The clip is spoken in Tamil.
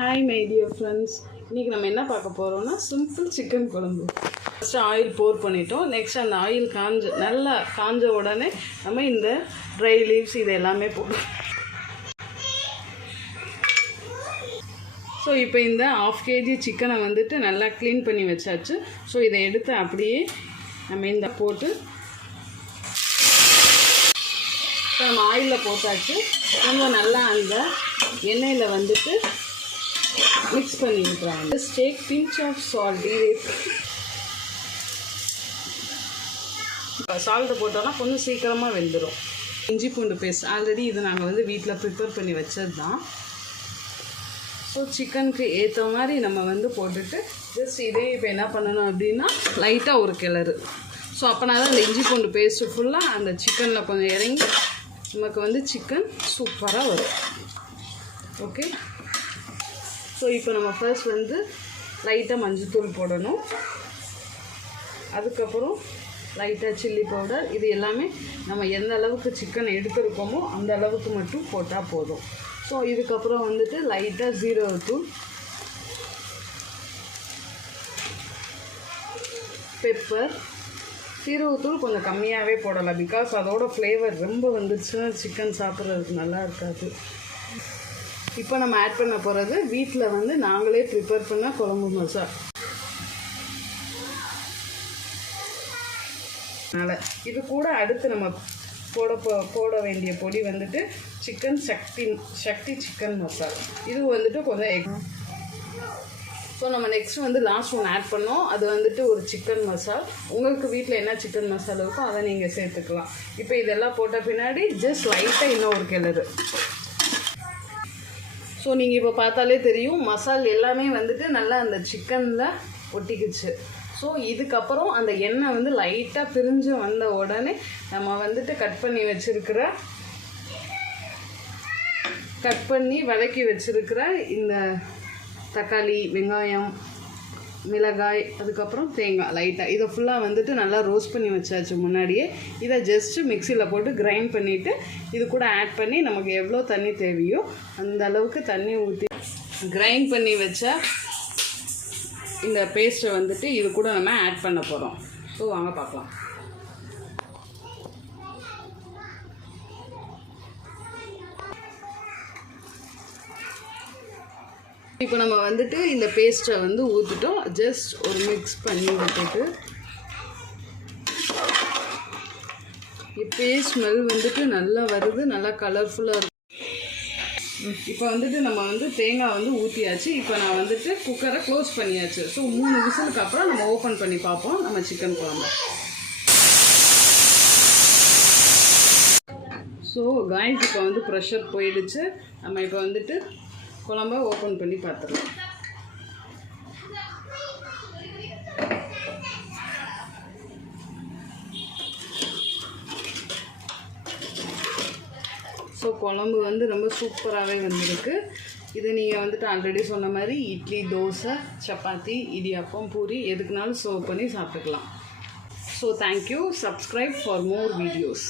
Hi my dear friends. இன்றைக்கி நம்ம என்ன பார்க்க போகிறோம்னா சிம்பிள் சிக்கன் குழம்பு. ஃபஸ்ட்டு ஆயில் போர் பண்ணிட்டோம். நெக்ஸ்ட் அந்த ஆயில் நல்லா காஞ்ச உடனே நம்ம இந்த ட்ரை லீவ்ஸ் இது எல்லாமே போடுறோம். ஸோ இப்போ இந்த 1/2 kg சிக்கனை வந்துட்டு நல்லா க்ளீன் பண்ணி வச்சாச்சு. ஸோ இதை எடுத்து அப்படியே நம்ம இந்த போட்டு நம்ம ஆயிலில் போட்டாச்சு. கொஞ்சம் நல்லா அந்த எண்ணெயில் வந்துட்டு மிக்ஸ் பண்ணி விட்டுறாங்க. Just take pinch of salt. சால்ட்டை போட்டோன்னா கொஞ்சம் சீக்கிரமாக வெந்துடும். இஞ்சி பூண்டு பேஸ்ட் ஆல்ரெடி இது நாங்கள் வந்து வீட்டில் ப்ரிப்பேர் பண்ணி வச்சது தான். ஸோ சிக்கனுக்கு ஏற்ற மாதிரி நம்ம வந்து போட்டுட்டு ஜஸ்ட் இதே இப்போ என்ன பண்ணணும் அப்படின்னா லைட்டாக ஒரு கிளறு. ஸோ அப்போனா தான் அந்த இஞ்சி பூண்டு பேஸ்ட்டு ஃபுல்லாக அந்த சிக்கனில் கொஞ்சம் இறங்கி நமக்கு வந்து சிக்கன் சூப்பராக வரும். ஓகே, ஸோ இப்போ நம்ம ஃபர்ஸ்ட் வந்து லைட்டாக மஞ்சள்தூள் போடணும். அதுக்கப்புறம் லைட்டாக சில்லி பவுடர். இது எல்லாமே நம்ம எந்த அளவுக்கு சிக்கன் எடுத்துருக்கோமோ அந்த அளவுக்கு மட்டும் போட்டால் போதும். ஸோ இதுக்கப்புறம் வந்துட்டு லைட்டாக ஜீரகத்தூள், பெப்பர். சீரகத்தூள் கொஞ்சம் கம்மியாகவே போடலாம், பிகாஸ் அதோட ஃப்ளேவர் ரொம்ப வந்துடுச்சுன்னா சிக்கன் சாப்பிட்றதுக்கு நல்லா இருக்காது. இப்போ நம்ம ஆட் பண்ண போகிறது வீட்டில் வந்து நாங்களே ப்ரிப்பேர் பண்ண குழம்பு மசாலா. அதனால் இது கூட அடுத்து நம்ம போட வேண்டிய பொடி வந்துட்டு சிக்கன் சக்தி சிக்கன் மசாலா. இது வந்துட்டு கொஞ்சம் ஸோ நம்ம நெக்ஸ்ட் வந்து லாஸ்ட் ஒன்று ஆட் பண்ணோம். அது வந்துட்டு ஒரு சிக்கன் மசாலா. உங்களுக்கு வீட்டில் என்ன சிக்கன் மசாலா இருக்கோ அதை நீங்கள் சேர்த்துக்கலாம். இப்போ இதெல்லாம் போட்ட பின்னாடி ஜஸ்ட் லைட்டாக இன்னும் ஒரு கிளறு. ஸோ நீங்கள் இப்போ பார்த்தாலே தெரியும் மசாலா எல்லாமே வந்துட்டு நல்லா அந்த சிக்கனில் ஒட்டிக்குச்சு. ஸோ இதுக்கப்புறம் அந்த எண்ணெய் வந்து லைட்டாக பிரிஞ்சு வந்த உடனே நம்ம வந்துட்டு கட் பண்ணி வதக்கி வச்சுருக்கிற இந்த தக்காளி, வெங்காயம், மிளகாய், அதுக்கப்புறம் தேங்காய் லைட்டாக இதை ஃபுல்லாக வந்துட்டு நல்லா ரோஸ்ட் பண்ணி வச்சாச்சு முன்னாடியே. இதை ஜஸ்ட்டு மிக்சியில் போட்டு கிரைண்ட் பண்ணிவிட்டு இது கூட ஆட் பண்ணி நமக்கு எவ்வளோ தண்ணி தேவையோ அந்த அளவுக்கு தண்ணி ஊற்றி கிரைண்ட் பண்ணி வச்ச இந்த பேஸ்ட்டை வந்துட்டு இது கூட நம்ம ஆட் பண்ண போகிறோம். ஸோ வாங்க பார்க்கலாம். இப்போ நம்ம வந்துட்டு இந்த பேஸ்ட்டை வந்து ஊற்றிட்டோம். ஜஸ்ட் ஒரு மிக்ஸ் பண்ணி விட்டுட்டு இப்போயே ஸ்மெல் வந்துட்டு நல்லா வருது, நல்லா கலர்ஃபுல்லாக இருக்கும். இப்போ வந்துட்டு நம்ம வந்து தேங்காய் வந்து ஊற்றியாச்சு. இப்போ நான் வந்துட்டு குக்கரை க்ளோஸ் பண்ணியாச்சு. ஸோ 3 விசிலுக்கு அப்புறம் நம்ம ஓப்பன் பண்ணி பார்ப்போம் நம்ம சிக்கன் குழம்பு. ஸோ காய்ஸ் இப்போ வந்து ப்ரெஷர் போயிடுச்சு. நம்ம இப்போ வந்துட்டு குழம்ப ஓப்பன் பண்ணி பார்த்துடலாம். ஸோ குழம்பு வந்து ரொம்ப சூப்பராகவே வந்திருக்கு. இது நீங்கள் வந்துட்டு ஆல்ரெடி சொன்ன மாதிரி இட்லி, தோசை, சப்பாத்தி, இடியாப்பம், பூரி எதுக்குனாலும் சர்வ் பண்ணி சாப்பிட்டுக்கலாம். So thank you. Subscribe for more videos.